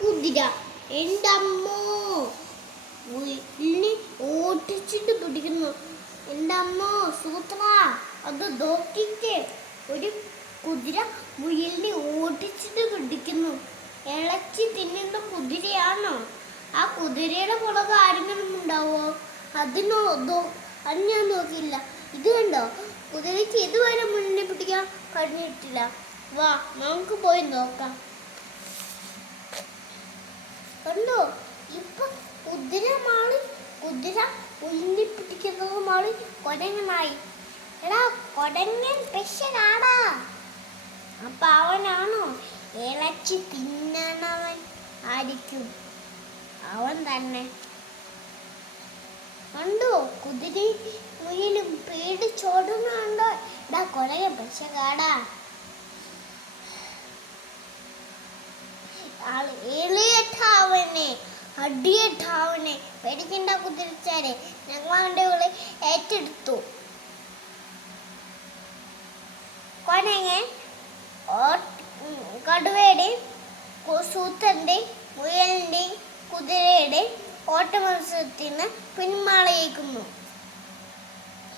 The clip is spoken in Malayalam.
കുതിര. എന്റെ അമ്മോ. ഓട്ടിച്ചിട്ട് ഓടിച്ചിട്ട് പിടിക്കുന്നു. എന്റെ അമ്മോ സൂത്ര അത് നോക്കിക്കേ. ഒരു കുതിര മുയലിനെ ഓടിച്ചിട്ട് പിടിക്കുന്നു. ഇളച്ചി തിന്നുന്ന കുതിരയാണോ? ആ കുതിരയുടെ പുറകെ ആരെങ്കിലും ഉണ്ടാവോ? അതിനോ അത് ഞാൻ നോക്കിയില്ല. ഇത് കണ്ടോ? കുതിരയ്ക്ക് ഇതുവരെ മുന്നിനെ പിടിക്കാൻ കഴിഞ്ഞിട്ടില്ല. വാ നമുക്ക് പോയി നോക്കാം. കണ്ടോ? ഇപ്പൊ കുതിര മാളി കുതിര ഉന്നി മാളി കൊടങ്ങനായി എടാ കൊടങ്ങൻ പെശനാടാ അപ്പൊ അവനാണോ? ഇളച്ചി തിന്നണവൻ ആയിരിക്കും. അവൻ തന്നെ. കണ്ടോ? കുതിര പേടി പേടിച്ചോടുന്നുണ്ടോ എടാ കൊടങ്ങൻ പെശകാടാ ആൾ എളിയട്ടാവനെ അടിയട്ടാവനെ പേടിക്കണ്ട കുതിരച്ചാരെ. ഞങ്ങൾ അവന്റെ കൂടെ ഏറ്റെടുത്തു കൊനങ്ങൻ കടുവയുടെ സൂത്തന്റെ മുയലിന്റെ കുതിരയുടെ ഓട്ടമത്സരത്തിന് പിന്മാളിയേക്കുന്നു